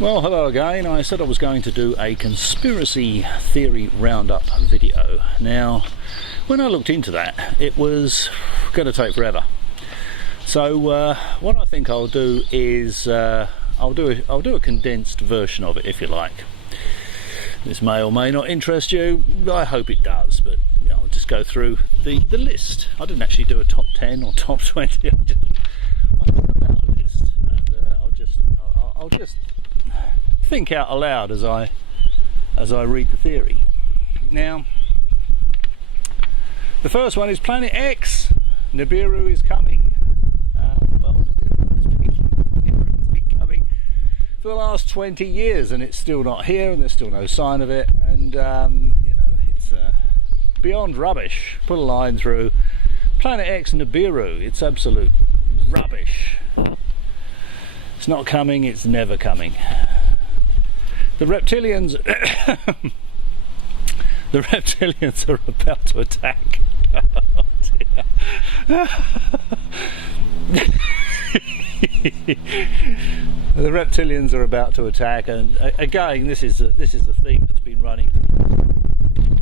Well, hello again. I said I was going to do a conspiracy theory roundup video. Now, when I looked into that, it was going to take forever. So what I think I'll do is I'll do a condensed version of it, if you like. This may or may not interest you. I hope it does, but you know, I'll just go through the list. I didn't actually do a top 10 or top 20. I put out a list, and I'll just think out aloud as I read the theory. Now, the first one is Planet X. Nibiru is coming. Well, Nibiru has been coming for the last 20 years, and it's still not here, and there's still no sign of it. And you know, it's beyond rubbish. Put a line through Planet X Nibiru. It's absolute rubbish. It's not coming. It's never coming. The reptilians, the reptilians are about to attack. Oh dear. The reptilians are about to attack, and again, this is a theme that's been running.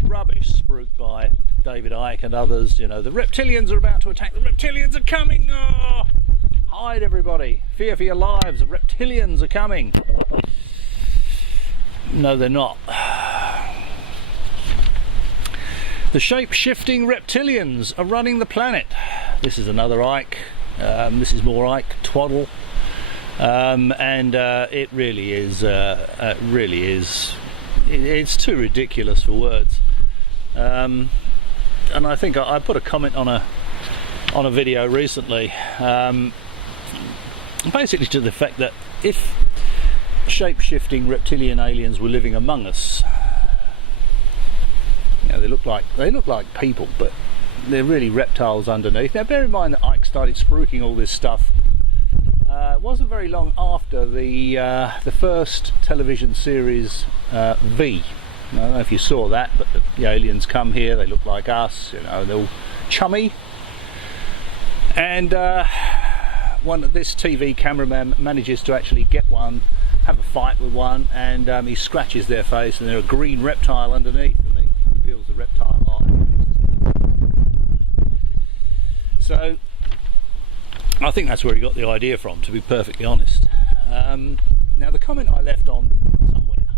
Rubbish spruiked by David Icke and others. You know, the reptilians are about to attack. The reptilians are coming. Oh, hide, everybody! Fear for your lives. The reptilians are coming. No, they're not. The shape-shifting reptilians are running the planet. This is another Icke. This is more Icke twaddle, and it really is. It's too ridiculous for words. And I think I put a comment on a video recently, basically to the fact that if shape-shifting reptilian aliens were living among us, you know, they look like people, but they're really reptiles underneath. Now, bear in mind that Icke started spruiking all this stuff. It wasn't very long after the first television series V. I don't know if you saw that, but the aliens come here. They look like us. You know, they're all chummy. And this TV cameraman manages to actually get one, have a fight with one, and he scratches their face, and they're a green reptile underneath, and he reveals the reptile eye. So I think that's where he got the idea from, to be perfectly honest. Now, the comment I left on somewhere,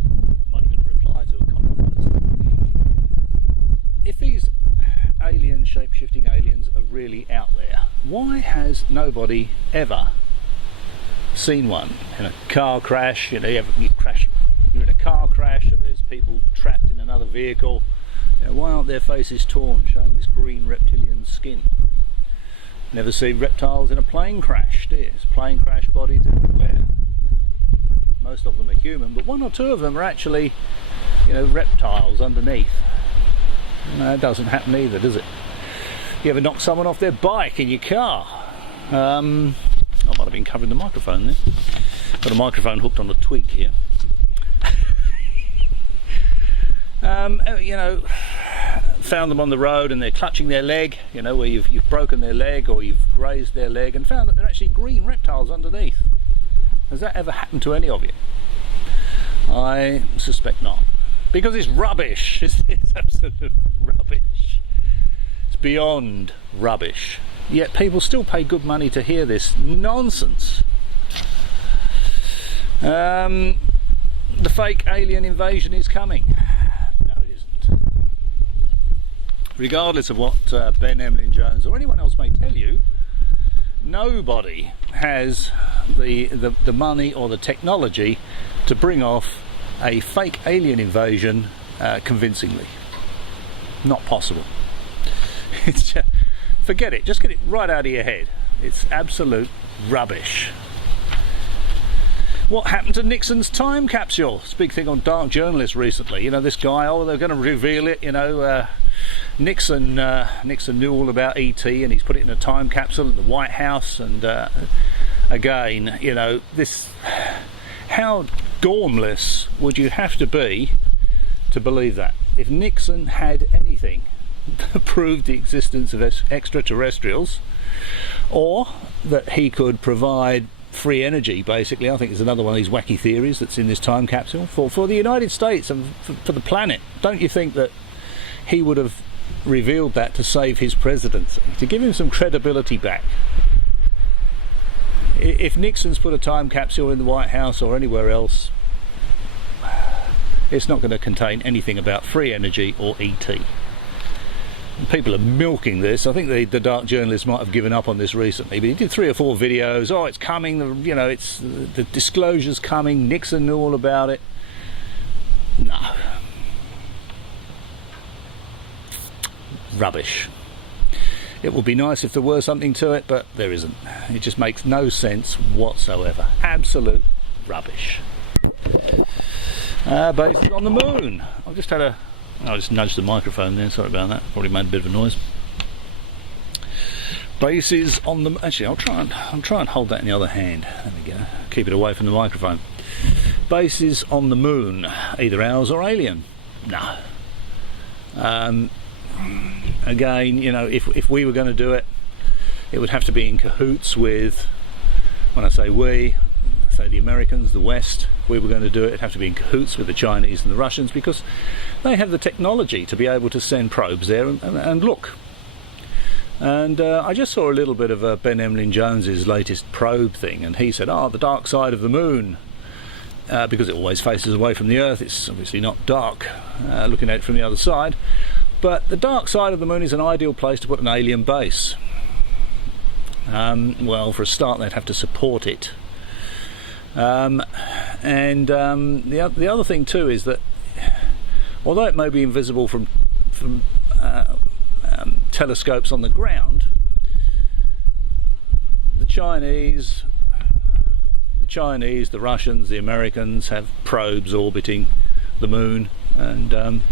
might have been a reply to a comment. If these shape-shifting aliens are really out there, why has nobody ever seen one? In a car crash, you know, you're in a car crash and there's people trapped in another vehicle. You know, why aren't their faces torn, showing this green reptilian skin? Never seen reptiles in a plane crash, do you? There's plane crash bodies everywhere. Most of them are human, but one or two of them are actually, you know, reptiles underneath. No, it doesn't happen either, does it? You ever knock someone off their bike in your car? I might have been covering the microphone there. Got a microphone hooked on a twig here. You know, found them on the road and they're clutching their leg, you know, where you've broken their leg or you've grazed their leg, and found that they're actually green reptiles underneath. Has that ever happened to any of you? I suspect not, because it's rubbish. It's absolute rubbish. It's beyond rubbish. Yet people still pay good money to hear this nonsense. The fake alien invasion is coming. No, it isn't. Regardless of what Ben Emlyn-Jones or anyone else may tell you, nobody has the money or the technology to bring off a fake alien invasion convincingly. Not possible. It's just, forget it. Just get it right out of your head. It's absolute rubbish. What happened to Nixon's time capsule? It's a big thing on Dark Journalist recently. You know, this guy, oh, they're going to reveal it. You know, Nixon knew all about ET, and he's put it in a time capsule in the White House. And again, you know, this, how gormless would you have to be to believe that? If Nixon had anything that proved the existence of extraterrestrials, or that he could provide free energy, basically. I think there's another one of these wacky theories that's in this time capsule for the United States and for the planet. Don't you think that he would have revealed that to save his presidency, to give him some credibility back? If Nixon's put a time capsule in the White House or anywhere else, it's not going to contain anything about free energy or ET. People are milking this. I think the dark journalists might have given up on this recently, but he did 3 or 4 videos. Oh, it's coming, you know, it's the disclosure's coming. Nixon knew all about it. No. Rubbish. It would be nice if there were something to it, but there isn't. It just makes no sense whatsoever. Absolute rubbish. Bases on the moon. I just nudged the microphone there, sorry about that. Probably made a bit of a noise. Bases on the... Actually, I'll try and hold that in the other hand. There we go. Keep it away from the microphone. Bases on the moon. Either ours or alien. No. Again, you know, if we were going to do it, it would have to be in cahoots with, when I say we, I say the Americans, the West. If we were going to do it, it'd have to be in cahoots with the Chinese and the Russians, because they have the technology to be able to send probes there and look. And I just saw a little bit of Ben Emlyn-Jones's latest probe thing, and he said, the dark side of the moon, because it always faces away from the Earth, it's obviously not dark looking at it from the other side. But the dark side of the moon is an ideal place to put an alien base. Well, for a start, they'd have to support it. The other thing too is that, although it may be invisible from telescopes on the ground, the Chinese, the Russians, the Americans have probes orbiting the moon, and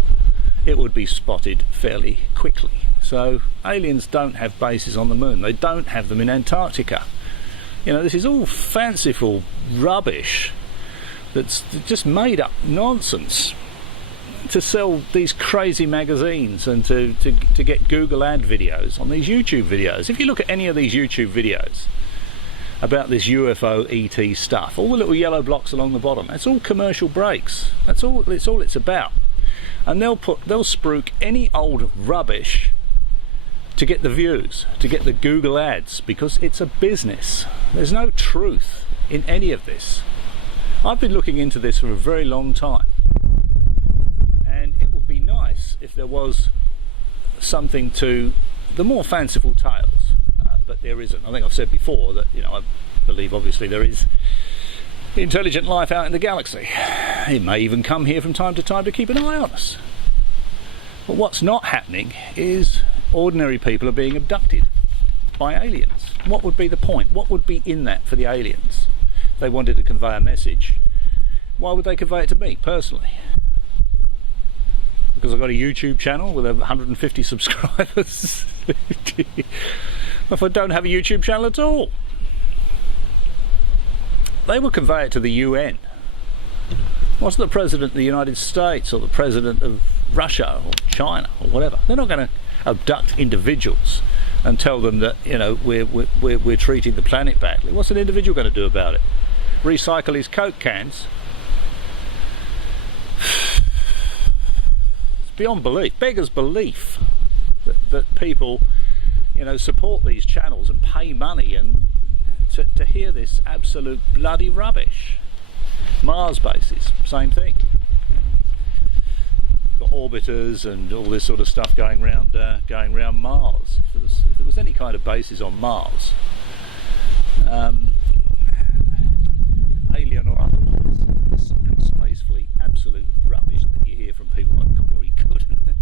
it would be spotted fairly quickly. So aliens don't have bases on the moon. They don't have them in Antarctica. You know, this is all fanciful rubbish that's just made up nonsense to sell these crazy magazines and to get Google ad videos on these YouTube videos. If you look at any of these YouTube videos about this UFO ET stuff, all the little yellow blocks along the bottom, that's all commercial breaks. That's all it's about. And they'll spruik any old rubbish to get the views, to get the Google ads, because it's a business. There's no truth in any of this. I've been looking into this for a very long time, and it would be nice if there was something to the more fanciful tales, but there isn't. I think I've said before that, you know, I believe obviously there is intelligent life out in the galaxy. It may even come here from time to time to keep an eye on us. But what's not happening is ordinary people are being abducted by aliens. What would be the point? What would be in that for the aliens? If they wanted to convey a message, why would they convey it to me personally? Because I've got a YouTube channel with 150 subscribers? If I don't have a YouTube channel at all? They will convey it to the UN. What's the President of the United States or the President of Russia or China or whatever? They're not going to abduct individuals and tell them that, you know, we're treating the planet badly. What's an individual going to do about it? Recycle his Coke cans? It's beyond belief, beggars belief, that people, you know, support these channels and pay money and to hear this absolute bloody rubbish. Mars bases, same thing. You've got orbiters and all this sort of stuff going round Mars. If there was any kind of bases on Mars, alien or otherwise, space fleet, absolute rubbish that you hear from people like Corey Gooden.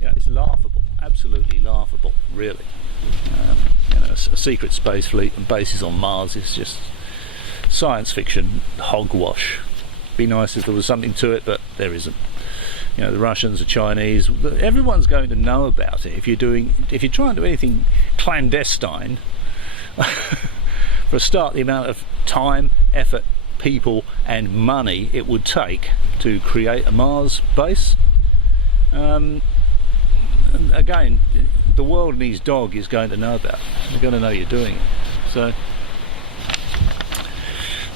You know, it's laughable, absolutely laughable, really. You know, a secret space fleet and bases on Mars is just science fiction hogwash. Be nice if there was something to it, but there isn't. You know, the Russians, the Chinese, everyone's going to know about it. If you're trying to do anything clandestine, for a start, the amount of time, effort, people and money it would take to create a Mars base, and again, the world and his dog is going to know about it. They're going to know you're doing it. So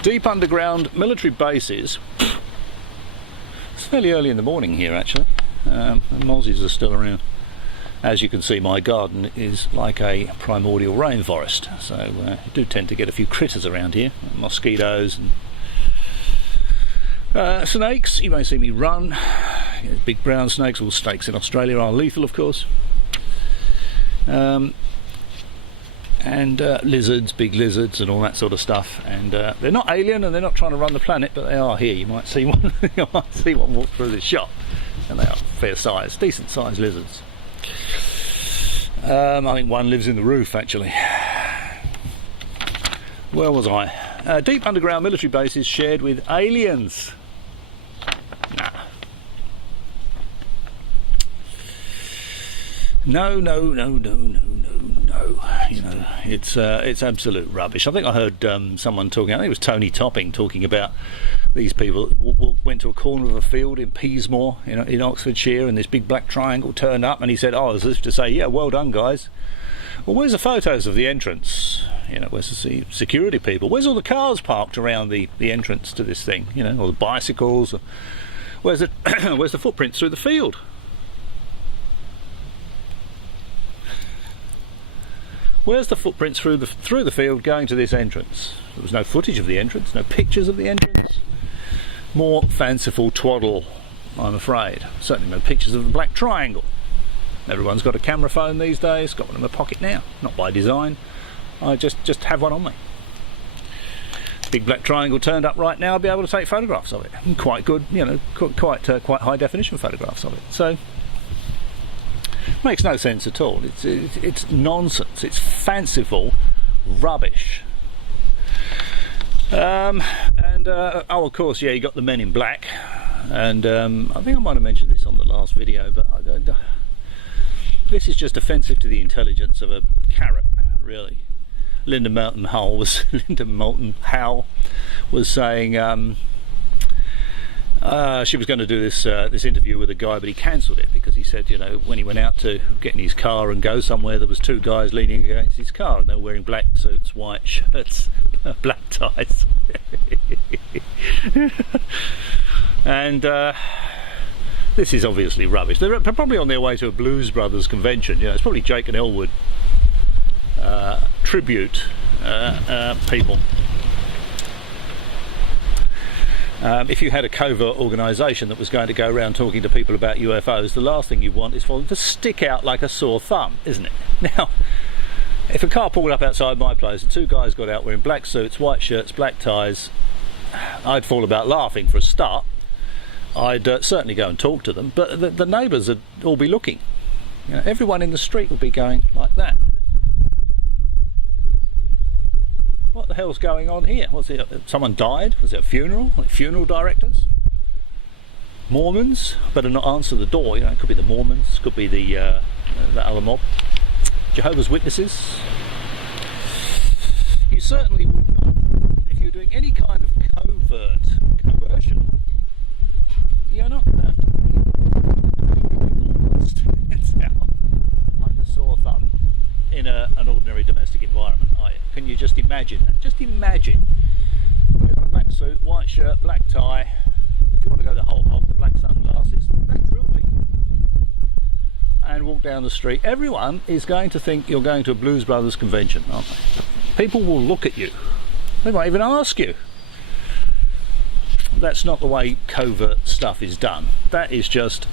Deep underground military bases. It's fairly early in the morning here actually. The mozzies are still around. As you can see, my garden is like a primordial rainforest, so you do tend to get a few critters around here, mosquitoes and snakes. You may see me run. Big brown snakes. All snakes in Australia are lethal, of course. And lizards, big lizards and all that sort of stuff, and they're not alien and they're not trying to run the planet, but they are here. You might see one you might see one walk through this shop, and they are fair size, decent sized lizards. I think one lives in the roof actually. Where was I? Deep underground military bases shared with aliens. Nah. No. You know, it's absolute rubbish. I think I heard someone talking. I think it was Tony Topping talking about these people went to a corner of a field in Peasmore, in Oxfordshire, and this big black triangle turned up, and he said, "Oh, as if to say, yeah, well done, guys. Well, where's the photos of the entrance? Where's the security people? Where's all the cars parked around the entrance to this thing? Or the bicycles? Where's the where's the footprints through the field?" Where's the footprints through the field going to this entrance? There was no footage of the entrance, no pictures of the entrance. More fanciful twaddle, I'm afraid. Certainly no pictures of the black triangle. Everyone's got a camera phone these days, got one in my pocket now. Not by design. I just have one on me. Big black triangle turned up right now, I'll be able to take photographs of it. And quite good, quite high definition photographs of it. So makes no sense at all. It's nonsense. It's fanciful rubbish. Oh, of course, yeah, you got the men in black, and I think I might have mentioned this on the last video, but this is just offensive to the intelligence of a carrot, really. Linda Moulton-Howe was saying. She was going to do this interview with a guy, but he cancelled it because he said, when he went out to get in his car and go somewhere, there was two guys leaning against his car and they were wearing black suits, white shirts, black ties. And this is obviously rubbish. They're probably on their way to a Blues Brothers convention. It's probably Jake and Elwood tribute people. If you had a covert organisation that was going to go around talking to people about UFOs, the last thing you want is for them to stick out like a sore thumb, isn't it? Now, if a car pulled up outside my place and two guys got out wearing black suits, white shirts, black ties, I'd fall about laughing for a start. I'd certainly go and talk to them, but the neighbours would all be looking. Everyone in the street would be going like that. What the hell's going on here? Was it someone died? Was it a funeral? Like funeral directors? Mormons? Better not answer the door. It could be the Mormons, could be the other mob. Jehovah's Witnesses. You certainly would not, if you're doing any kind of coercion. You're not it's like a sore thumb in an ordinary domestic environment, are you? Can you just imagine that? Just imagine. You've got a black suit, white shirt, black tie. If you want to go the whole hog, the black sunglasses, black jewellery, and walk down the street, everyone is going to think you're going to a Blues Brothers convention, aren't they? People will look at you. They might even ask you. That's not the way covert stuff is done. That is just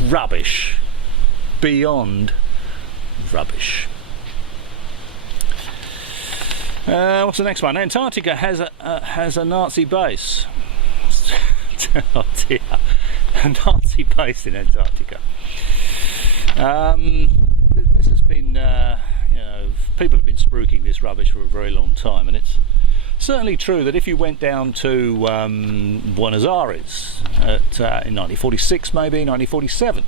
rubbish. Beyond rubbish. What's the next one? Antarctica has a Nazi base. Oh dear. A Nazi base in Antarctica. This has been, people have been spruiking this rubbish for a very long time, and it's certainly true that if you went down to Buenos Aires in 1946, maybe 1947,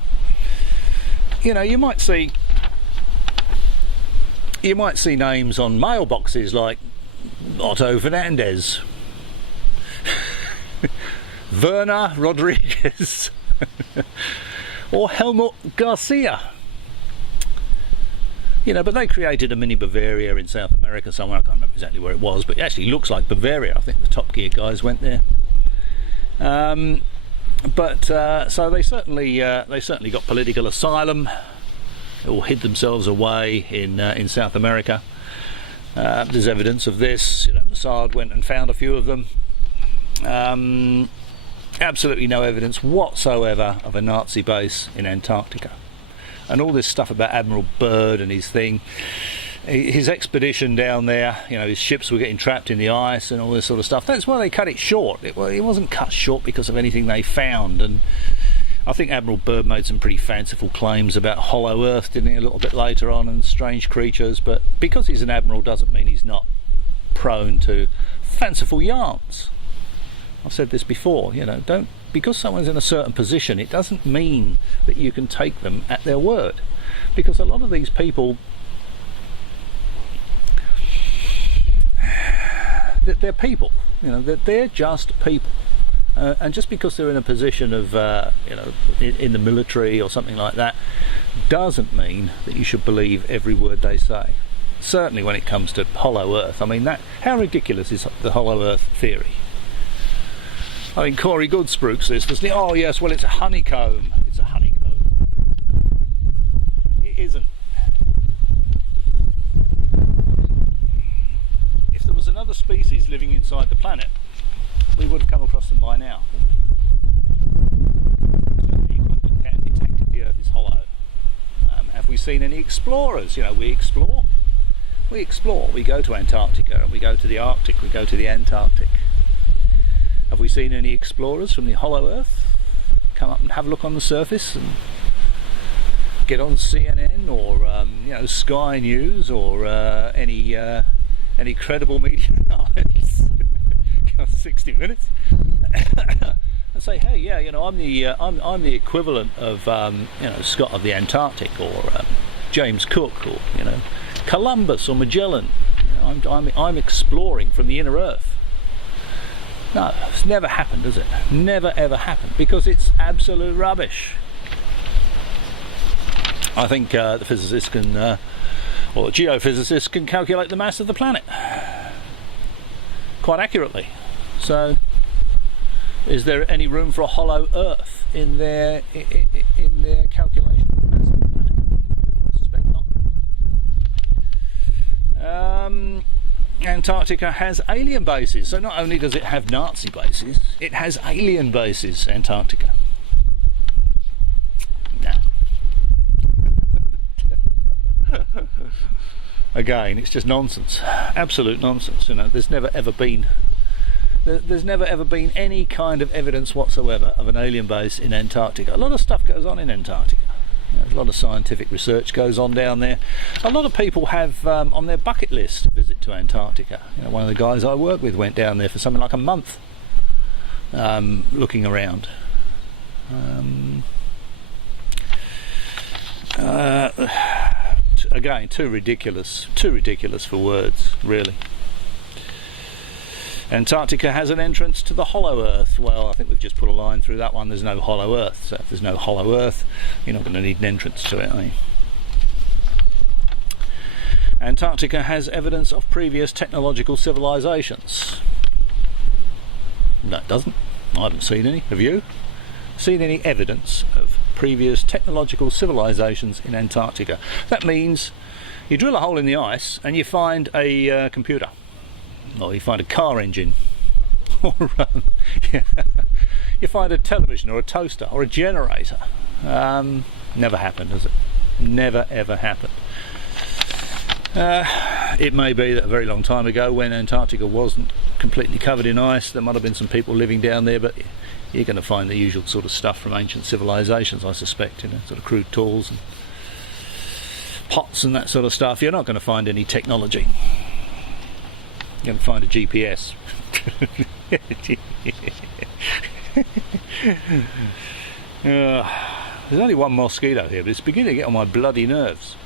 you might see names on mailboxes like Otto Fernandez, Werner Rodriguez, or Helmut Garcia. You know, but they created a mini Bavaria in South America somewhere. I can't remember exactly where it was, but it actually looks like Bavaria. I think the Top Gear guys went there. So they certainly got political asylum, or hid themselves away in South America. There's evidence of this. You know, Mossad went and found a few of them. Absolutely no evidence whatsoever of a Nazi base in Antarctica. And all this stuff about Admiral Byrd and his expedition down there, you know, his ships were getting trapped in the ice and all this sort of stuff. That's why they cut it short. It wasn't cut short because of anything they found. And I think Admiral Byrd made some pretty fanciful claims about hollow earth, didn't he, a little bit later on, and strange creatures. But because he's an admiral doesn't mean he's not prone to fanciful yarns. I've said this before, you know, because someone's in a certain position, it doesn't mean that you can take them at their word. Because a lot of these people, they're people, you know, they're just people. And just because they're in a position of, you know, in the military or something like that, doesn't mean that you should believe every word they say. Certainly when it comes to hollow earth. I mean, how ridiculous is the hollow earth theory? I mean, Corey Good spruiks this, doesn't he? Oh yes, well it's a honeycomb. It's a honeycomb. It isn't. If there was another species living inside the planet, we would have come across them by now. Certainly can detect if the earth is hollow. Have we seen any explorers? You know, we explore. We go to Antarctica and we go to the Arctic, we go to the Antarctic. Have we seen any explorers from the hollow earth come up and have a look on the surface and get on CNN or you know, Sky News or any credible media outlets? 60 Minutes and say, hey, yeah, you know, I'm the equivalent of you know, Scott of the Antarctic, or James Cook, or you know, Columbus or Magellan. You know, I'm exploring from the inner earth. No, it's never happened, has it? Never ever happened, because it's absolute rubbish. I think the physicists can, or geophysicists can calculate the mass of the planet quite accurately. So, is there any room for a hollow earth in their calculation of the mass of the planet? I suspect not. Antarctica has alien bases, so not only does it have Nazi bases, it has alien bases, Antarctica. No. Again, it's just nonsense, absolute nonsense. You know, there's never ever been any kind of evidence whatsoever of an alien base in Antarctica. A lot of stuff goes on in Antarctica. You know, a lot of scientific research goes on down there. A lot of people have on their bucket list a visit to Antarctica. You know, one of the guys I work with went down there for something like a month, looking around. Again, too ridiculous for words, really. Antarctica has an entrance to the hollow earth. Well, I think we've just put a line through that one. There's no hollow earth. So if there's no hollow earth, you're not going to need an entrance to it, are you? Antarctica has evidence of previous technological civilizations. No, it doesn't. I haven't seen any. Have you? Seen any evidence of previous technological civilizations in Antarctica? That means you drill a hole in the ice and you find a computer. Or you find a car engine, or yeah, you find a television or a toaster or a generator. Never happened, has it? Never ever happened. It may be that a very long time ago, when Antarctica wasn't completely covered in ice, there might have been some people living down there, but you're going to find the usual sort of stuff from ancient civilizations, I suspect, you know, sort of crude tools and pots and that sort of stuff. You're not going to find any technology. You're going to find a GPS. There's only one mosquito here, but it's beginning to get on my bloody nerves.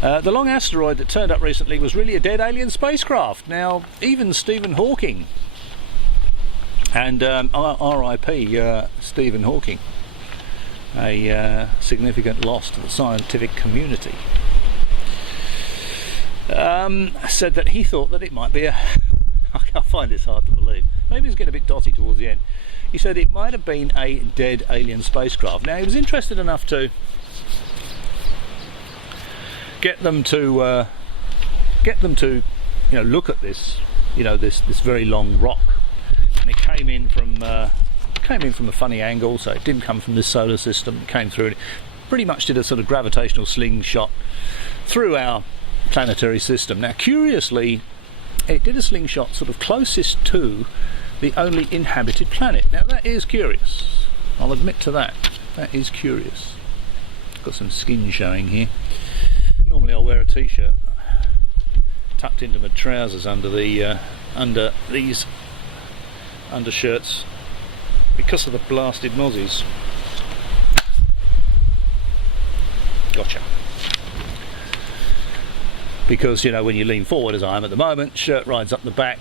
The long asteroid that turned up recently was really a dead alien spacecraft. Now, even Stephen Hawking, and RIP Stephen Hawking, a significant loss to the scientific community. Said that he thought that it might be I find this hard to believe. Maybe it's getting a bit dotty towards the end. He said it might have been a dead alien spacecraft. Now, he was interested enough to get them to look at this, this very long rock, and it came in from a funny angle, so it didn't come from this solar system. It came through, and it pretty much did a sort of gravitational slingshot through our planetary system. Now, curiously, it did a slingshot sort of closest to the only inhabited planet. Now, that is curious. I'll admit to that. That is curious. Got some skin showing here. Normally I'll wear a t-shirt tucked into my trousers under these undershirts because of the blasted mozzies. Gotcha. Because, when you lean forward, as I am at the moment, shirt rides up the back,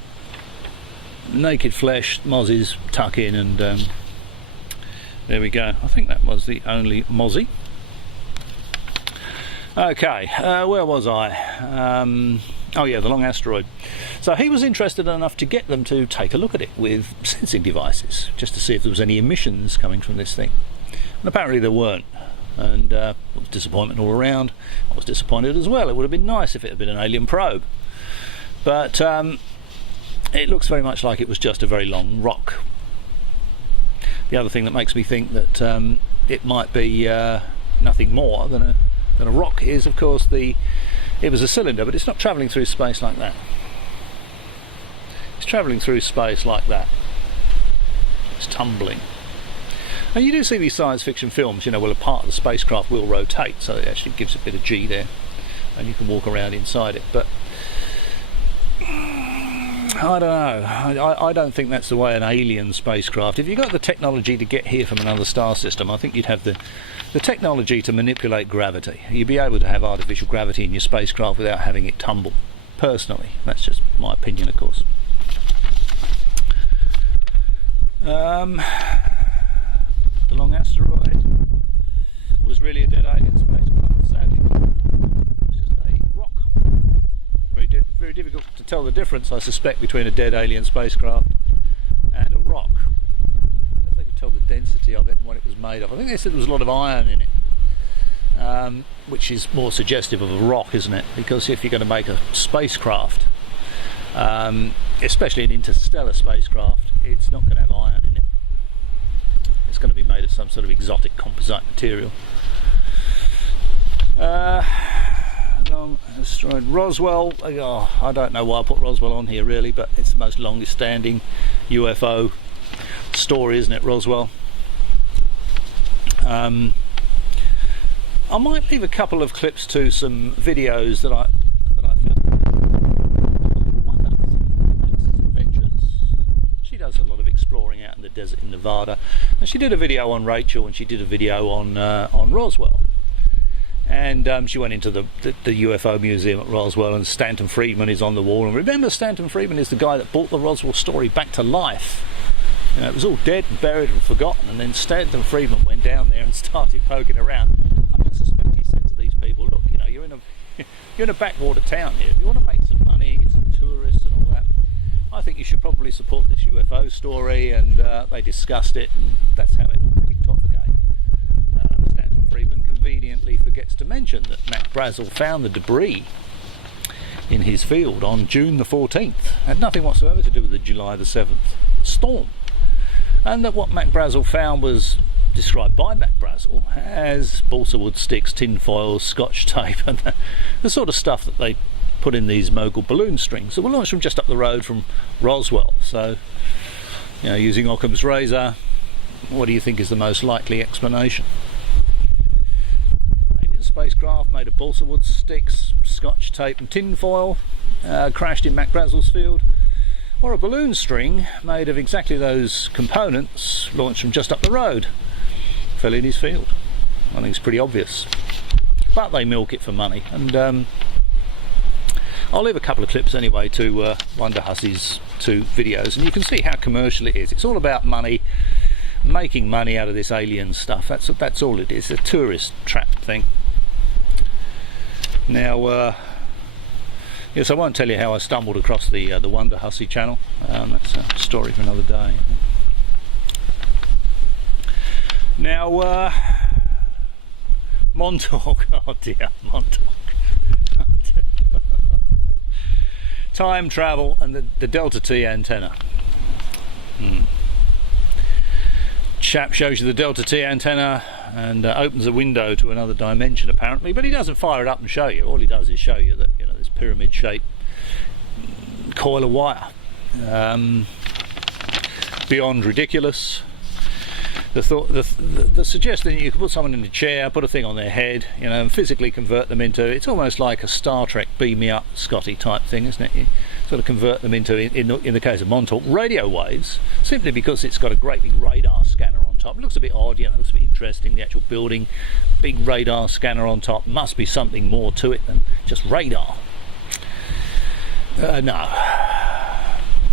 naked flesh, mozzies tuck in, and there we go. I think that was the only mozzie. Okay, where was I? Oh yeah, the long asteroid. So he was interested enough to get them to take a look at it with sensing devices, just to see if there was any emissions coming from this thing. And apparently there weren't. And disappointment all around. I was disappointed as well. It would have been nice if it had been an alien probe, but it looks very much like it was just a very long rock. The other thing that makes me think that it might be nothing more than a rock is, of course, it was a cylinder, but it's not travelling through space like that. It's travelling through space like that. It's tumbling. And you do see these science fiction films, where a part of the spacecraft will rotate, so it actually gives a bit of G there, and you can walk around inside it. But I don't know. I don't think that's the way an alien spacecraft. If you got the technology to get here from another star system, I think you'd have the technology to manipulate gravity. You'd be able to have artificial gravity in your spacecraft without having it tumble. Personally, that's just my opinion, of course. The long asteroid was really a dead alien spacecraft, sadly. It's just a rock. Very difficult to tell the difference, I suspect, between a dead alien spacecraft and a rock. I don't know if they could tell the density of it and what it was made of. I think they said there was a lot of iron in it, which is more suggestive of a rock, isn't it? Because if you're going to make a spacecraft, especially an interstellar spacecraft, it's not going to have iron in it. It's going to be made of some sort of exotic composite material. Long asteroid Roswell. Oh, I don't know why I put Roswell on here really, but it's the most longest standing UFO story, isn't it, Roswell? I might leave a couple of clips to some videos that I She does a lot of exploring out in the desert in Nevada, and she did a video on Rachel, and she did a video on Roswell, and she went into the UFO museum at Roswell, and Stanton Friedman is on the wall. And remember, Stanton Friedman is the guy that brought the Roswell story back to life. It was all dead and buried and forgotten, and then Stanton Friedman went down there and started poking around. I suspect he said to these people, look, you're in a backwater town here. If you want to make some money, get some tourists and all that, I think you should probably support this UFO story. And they discussed it, and that's how it kicked off again. Stanton Friedman conveniently forgets to mention that Mac Brazel found the debris in his field on June the 14th. Had nothing whatsoever to do with the July the 7th storm. And that what Mac Brazel found was described by Mac Brazel as balsa wood sticks, tin foil, scotch tape, and the sort of stuff that they put in these mogul balloon strings that were launched from just up the road from Roswell. So, using Occam's razor, what do you think is the most likely explanation? Alien spacecraft made of balsa wood sticks, scotch tape and tin foil crashed in Mac Brazel's field, or a balloon string made of exactly those components launched from just up the road fell in his field. I think it's pretty obvious, but they milk it for money. And I'll leave a couple of clips anyway to Wonder Hussey's two videos, and you can see how commercial it is. It's all about money making money out of this alien stuff. That's all it is. A tourist trap thing. Now, yes, I won't tell you how I stumbled across the Wonder Hussy channel. That's a story for another day. Now, Montauk. Oh dear, Montauk. Time travel and the Delta T antenna. Chap shows you the Delta T antenna and opens a window to another dimension apparently, but he doesn't fire it up and show you. All he does is show you that, you know, this pyramid shaped coil of wire. Beyond ridiculous. The suggestion that you can put someone in a chair, put a thing on their head, you know, and physically convert them into, it's almost like a Star Trek beam me up Scotty type thing, isn't it? You sort of convert them into, in the case of Montauk, radio waves, simply because it's got a great big radar scanner on top. It looks a bit odd, you know, it looks a bit interesting, the actual building, big radar scanner on top. Must be something more to it than just radar. No.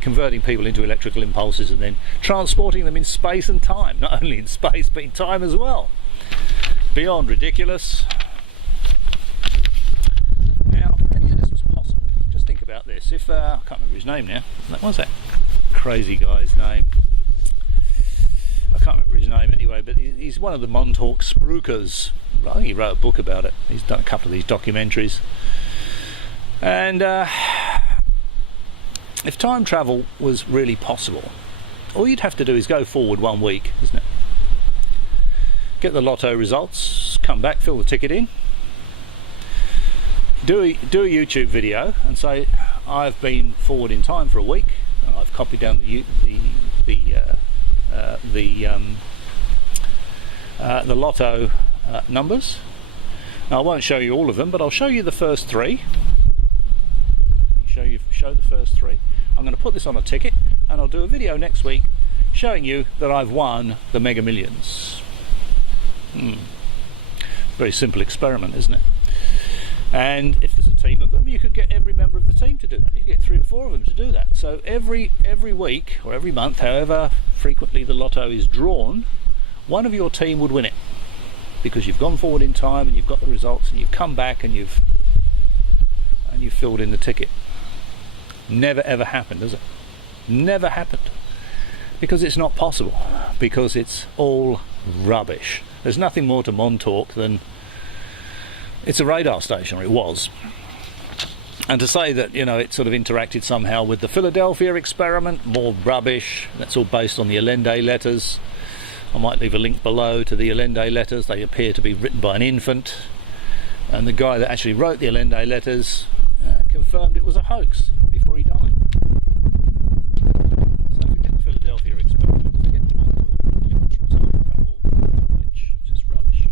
Converting people into electrical impulses and then transporting them in space and time. Not only in space, but in time as well. Beyond ridiculous. Now, if any of this was possible, just think about this. If, I can't remember his name now. What was that crazy guy's name? I can't remember his name anyway, but he's one of the Montauk spruikers. I think he wrote a book about it. He's done a couple of these documentaries. And, if time travel was really possible, all you'd have to do is go forward 1 week, isn't it? Get the lotto results, come back, fill the ticket in, do a YouTube video and say, I've been forward in time for a week, and I've copied down the lotto numbers. Now, I won't show you all of them, but I'll show you the first three. Show the first three. I'm going to put this on a ticket and I'll do a video next week showing you that I've won the Mega Millions. Very simple experiment, isn't it? And if there's a team of them, you could get every member of the team to do that. You get 3 or 4 of them to do that. So every week or every month, however frequently the lotto is drawn, one of your team would win it, because you've gone forward in time and you've got the results and you've come back and you've filled in the ticket. Never ever happened, does it? Never happened. Because it's not possible. Because it's all rubbish. There's nothing more to Montauk than it's a radar station, or it was. And to say that, you know, it sort of interacted somehow with the Philadelphia experiment, more rubbish. That's all based on the Allende letters. I might leave a link below to the Allende letters. They appear to be written by an infant. And the guy that actually wrote the Allende letters confirmed it was a hoax before he died. So forget the Philadelphia experiment, forget Montauk, forget time travel, which is just rubbish.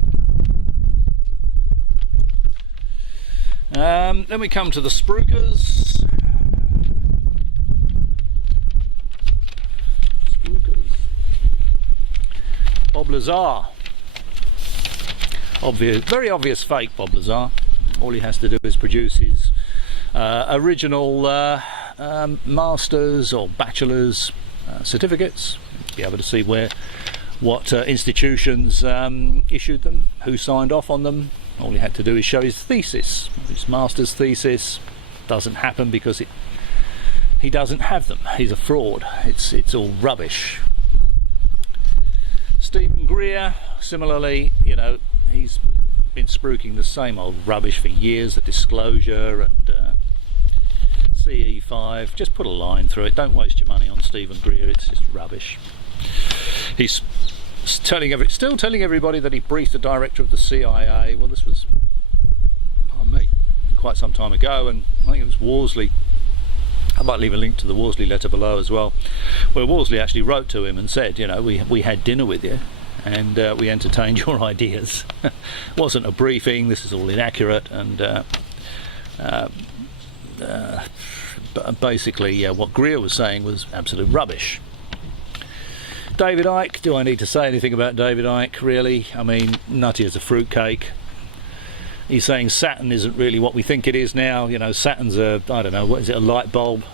Then we come to the spruikers. Bob Lazar. Very obvious fake Bob Lazar. All he has to do is produce his original master's or bachelor's certificates, be able to see what institutions issued them, who signed off on them. All he had to do is show his thesis, his master's thesis. Doesn't happen because he doesn't have them. He's a fraud. It's all rubbish. Stephen Greer, similarly, you know, he's been spruiking the same old rubbish for years, the disclosure and CE5. Just put a line through it. Don't waste your money on Stephen Greer. It's just rubbish. He's still telling everybody that he briefed the director of the CIA. Well, this was, pardon me, quite some time ago, and I think it was Worsley. I might leave a link to the Worsley letter below as well, where Worsley actually wrote to him and said, you know, we had dinner with you and we entertained your ideas. It wasn't a briefing, this is all inaccurate, and basically what Greer was saying was absolute rubbish. David Icke, do I need to say anything about David Icke, really? I mean, nutty as a fruitcake. He's saying Saturn isn't really what we think it is now. You know, Saturn's I don't know, what is it, a light bulb?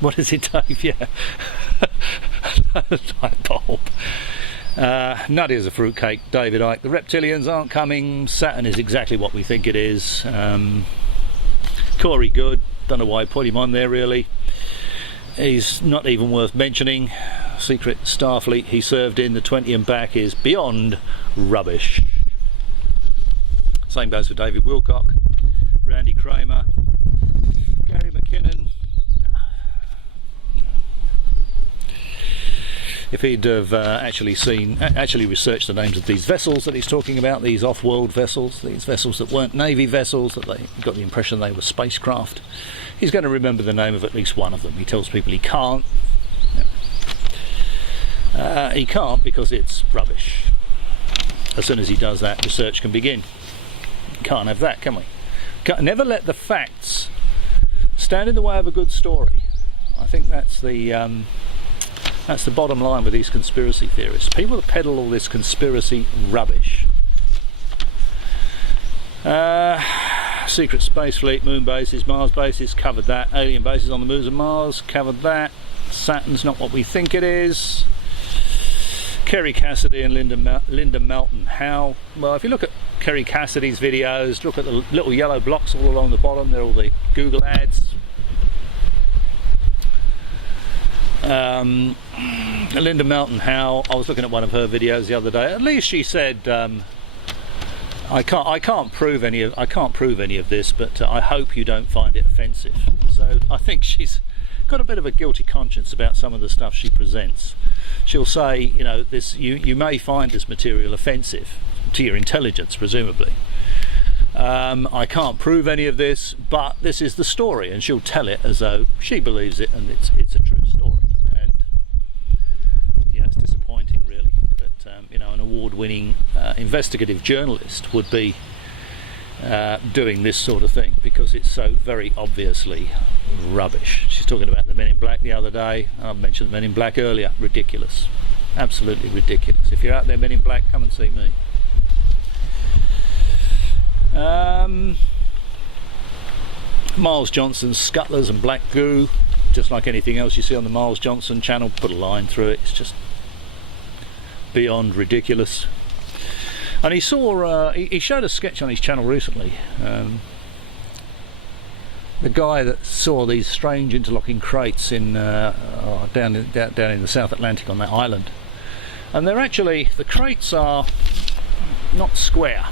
What is it, Dave? Yeah. light bulb. Nutty as a fruitcake, David Icke. The reptilians aren't coming. Saturn is exactly what we think it is. Corey Good, don't know why I put him on there really. He's not even worth mentioning. Secret Starfleet he served in, the 20 and back, is beyond rubbish. Same goes for David Wilcock, Randy Kramer, Gary McKinnon. If he'd have actually researched the names of these vessels that he's talking about, these off-world vessels, these vessels that weren't Navy vessels, that they got the impression they were spacecraft, he's going to remember the name of at least one of them. He tells people he can't. He can't because it's rubbish. As soon as he does that, research can begin. Can't have that, can we? Never let the facts stand in the way of a good story. I think that's the bottom line with these conspiracy theorists. People that peddle all this conspiracy rubbish. Secret Space Fleet, moon bases, Mars bases, covered that. Alien bases on the moons of Mars, covered that. Saturn's not what we think it is. Kerry Cassidy and Linda Moulton-Howe. Well, if you look at Kerry Cassidy's videos, look at the little yellow blocks all along the bottom, they're all the Google ads. Linda Moulton-Howe, I was looking at one of her videos the other day. At least she said, I can't prove any of this, but I hope you don't find it offensive. So I think she's got a bit of a guilty conscience about some of the stuff she presents. She'll say, you know, this you may find this material offensive to your intelligence, presumably. I can't prove any of this, but this is the story, and she'll tell it as though she believes it and it's a true story. And yeah, it's disappointing really that you know, an award-winning investigative journalist would be doing this sort of thing, because it's so very obviously rubbish. She's talking about the Men in Black the other day. I mentioned the Men in Black earlier. Ridiculous, absolutely ridiculous. If you're out there, Men in Black, come and see me. Myles Johnson's scuttlers and black goo, just like anything else you see on the Myles Johnson channel, put a line through it. It's just beyond ridiculous. And he showed a sketch on his channel recently. The guy that saw these strange interlocking crates in down in the South Atlantic on that island, and they're actually, the crates are not square.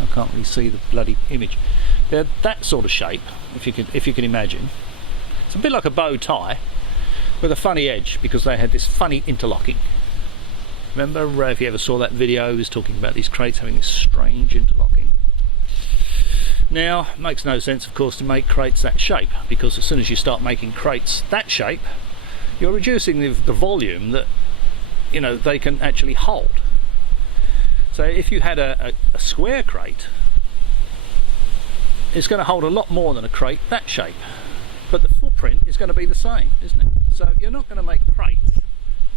I can't really see the bloody image. They're that sort of shape, if you can imagine. It's a bit like a bow tie with a funny edge, because they had this funny interlocking. Remember, if you ever saw that video, he was talking about these crates having this strange interlocking. Now, it makes no sense, of course, to make crates that shape, because as soon as you start making crates that shape, you're reducing the volume that, you know, they can actually hold. So if you had a square crate, it's going to hold a lot more than a crate that shape, but the footprint is going to be the same, isn't it? So you're not going to make crates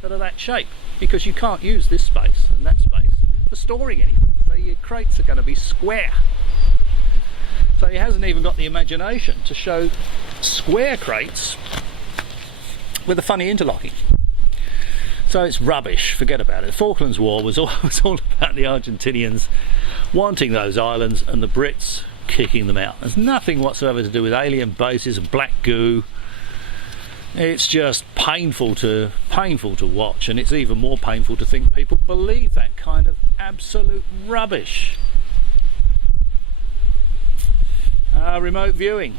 that are that shape, because you can't use this space and that space for storing anything. So your crates are going to be square. So he hasn't even got the imagination to show square crates with a funny interlocking. So it's rubbish, forget about it. The Falklands War was all about the Argentinians wanting those islands and the Brits kicking them out. There's nothing whatsoever to do with alien bases and black goo. It's just painful to watch, and it's even more painful to think people believe that kind of absolute rubbish. Remote viewing.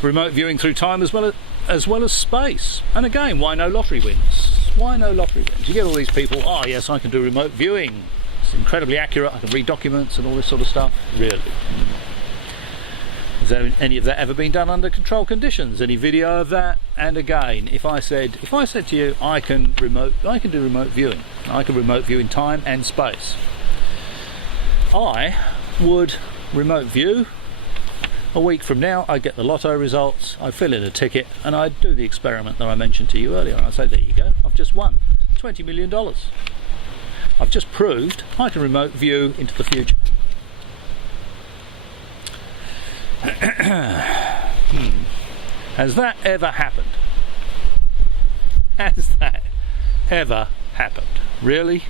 Remote viewing through time as well as space. And again, why no lottery wins? Why no lottery wins? You get all these people, oh yes, I can do remote viewing. It's incredibly accurate, I can read documents and all this sort of stuff. Really? Has any of that ever been done under controlled conditions? Any video of that? And again, if I said to you, I can do remote viewing. I can remote view in time and space. I would remote view. A week from now, I get the lotto results, I fill in a ticket, and I do the experiment that I mentioned to you earlier. And I say, there you go, I've just won $20 million. I've just proved I can remote view into the future. Has that ever happened? Has that ever happened? Really?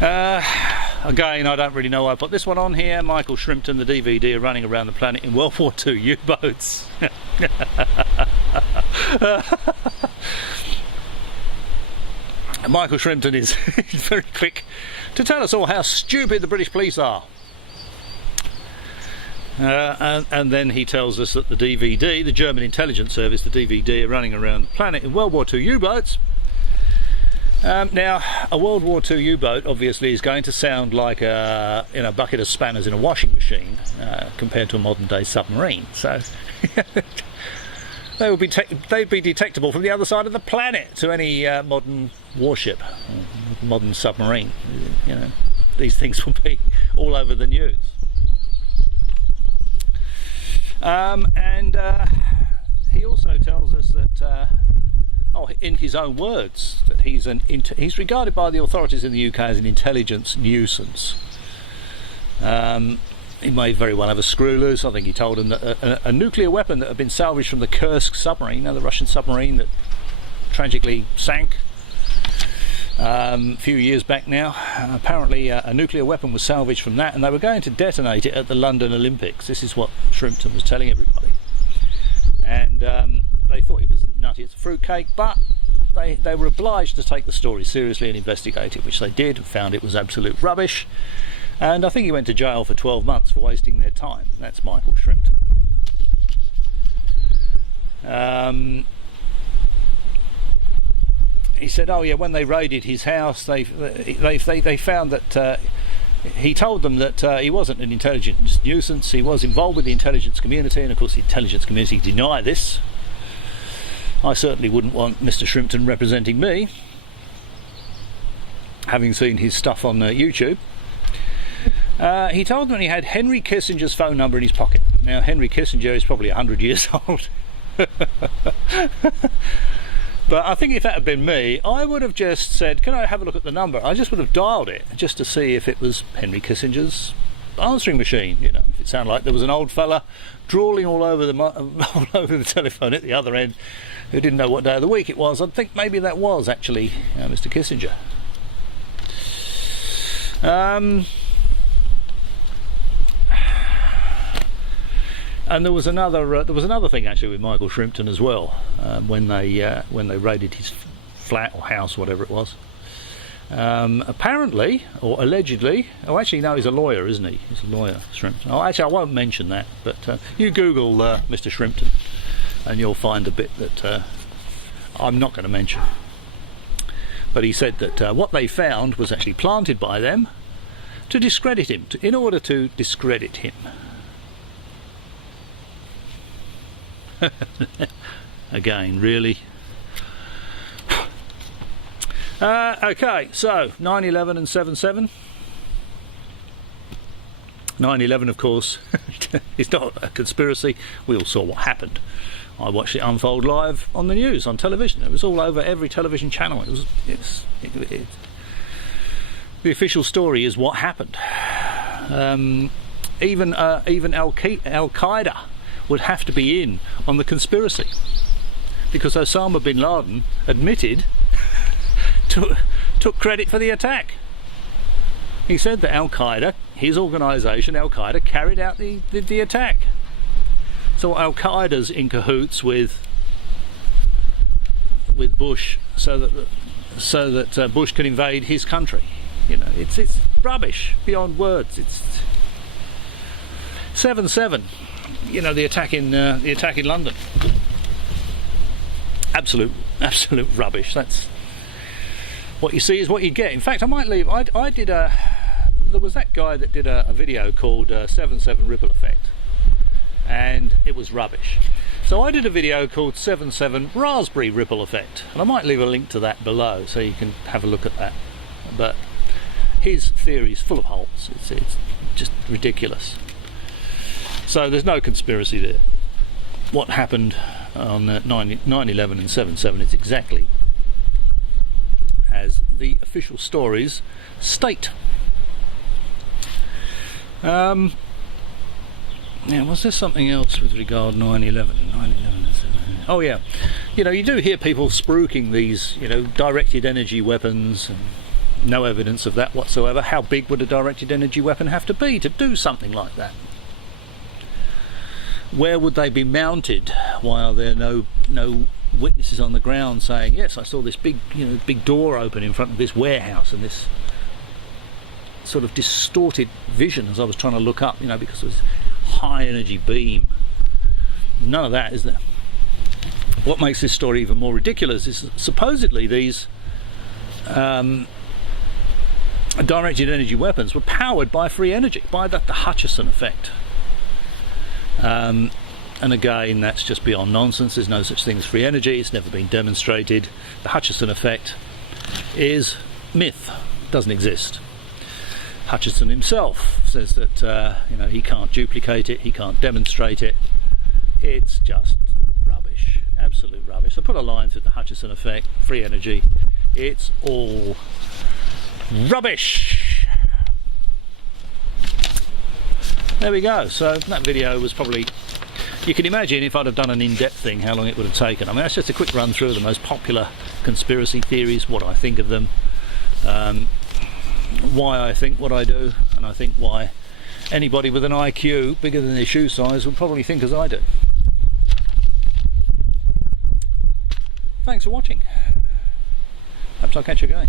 Again, I don't really know why I put this one on here. Michael Shrimpton, the DVD, are running around the planet in World War II U-boats. Michael Shrimpton is very quick to tell us all how stupid the British police are. And then he tells us that the DVD, the German intelligence service, the DVD, are running around the planet in World War II U-boats. Now, a World War II U-boat obviously is going to sound like a bucket of spanners in a washing machine compared to a modern-day submarine. So they'd be detectable from the other side of the planet to any modern warship, modern submarine. You know, these things will be all over the news. And he also tells us that. In his own words, that he's regarded by the authorities in the UK as an intelligence nuisance. He may very well have a screw loose. I think he told him that a nuclear weapon that had been salvaged from the Kursk submarine, the Russian submarine that tragically sank a few years back now, apparently a nuclear weapon was salvaged from that, and they were going to detonate it at the London Olympics. This is what Shrimpton was telling everybody. And they thought he was nutty as a fruitcake, but they were obliged to take the story seriously and investigate it, which they did, found it was absolute rubbish, and I think he went to jail for 12 months for wasting their time. That's Michael Shrimpton. He said, oh yeah, when they raided his house, they found that he told them that he wasn't an intelligence nuisance. He was involved with the intelligence community, and of course the intelligence community deny this. I certainly wouldn't want Mr. Shrimpton representing me, having seen his stuff on YouTube. He told them he had Henry Kissinger's phone number in his pocket. Now, Henry Kissinger is probably 100 years old. But I think if that had been me, I would have just said, can I have a look at the number? I just would have dialed it just to see if it was Henry Kissinger's answering machine. You know, if it sounded like there was an old fella drawling all over the telephone at the other end who didn't know what day of the week it was. I'd think maybe that was actually Mr. Kissinger. And there was another thing actually with Michael Shrimpton as well, when they raided his flat or house, whatever it was. Apparently, or allegedly, actually no, he's a lawyer, isn't he? He's a lawyer, Shrimpton. Oh, actually, I won't mention that, but you Google Mr. Shrimpton, and you'll find a bit that I'm not going to mention. But he said that what they found was actually planted by them to discredit him, in order to discredit him. Again, really. Okay, so 9/11 and 7/7. 9/11, of course, is not a conspiracy. We all saw what happened. I watched it unfold live on the news, on television. It was all over every television channel. The official story is what happened. Even Al-Qaeda would have to be in on the conspiracy, because Osama bin Laden admitted took credit for the attack. He said that Al-Qaeda, his organisation Al-Qaeda, carried out the attack. So Al-Qaeda's in cahoots with Bush, so that Bush can invade his country. You know, it's rubbish beyond words. It's 7/7. You know, the attack in London. Absolute rubbish. That's what you see is what you get. In fact, I might leave. There was that guy that did a video called 7/7 Ripple Effect, and it was rubbish. So I did a video called 7/7 Raspberry Ripple Effect, and I might leave a link to that below so you can have a look at that. But his theory is full of holes. It's just ridiculous. So there's no conspiracy there. What happened on 9/11 and 7/7 is exactly as the official stories state. Yeah, was there something else with regard 9/11? 9/11 is, oh yeah, you know, you do hear people spruiking these, you know, directed energy weapons, and no evidence of that whatsoever. How big would a directed energy weapon have to be to do something like that? Where would they be mounted? Why are there no witnesses on the ground saying, yes, I saw this big, you know, big door open in front of this warehouse, and this sort of distorted vision as I was trying to look up, you know, because it was high energy beam. None of that, is there? What makes this story even more ridiculous is that supposedly these directed energy weapons were powered by free energy, by the Hutchison effect. And again, that's just beyond nonsense. There's no such thing as free energy. It's never been demonstrated. The Hutchison effect is myth. It doesn't exist. Hutchison himself says that you know, he can't duplicate it, he can't demonstrate it. It's just rubbish, absolute rubbish. I put a line through the Hutchison effect, free energy. It's all rubbish. There we go. So that video was probably, you can imagine if I'd have done an in-depth thing how long it would have taken. I mean, that's just a quick run through of the most popular conspiracy theories, what I think of them, why I think what I do, and I think why anybody with an IQ bigger than their shoe size would probably think as I do. Thanks for watching. Perhaps I'll catch you again.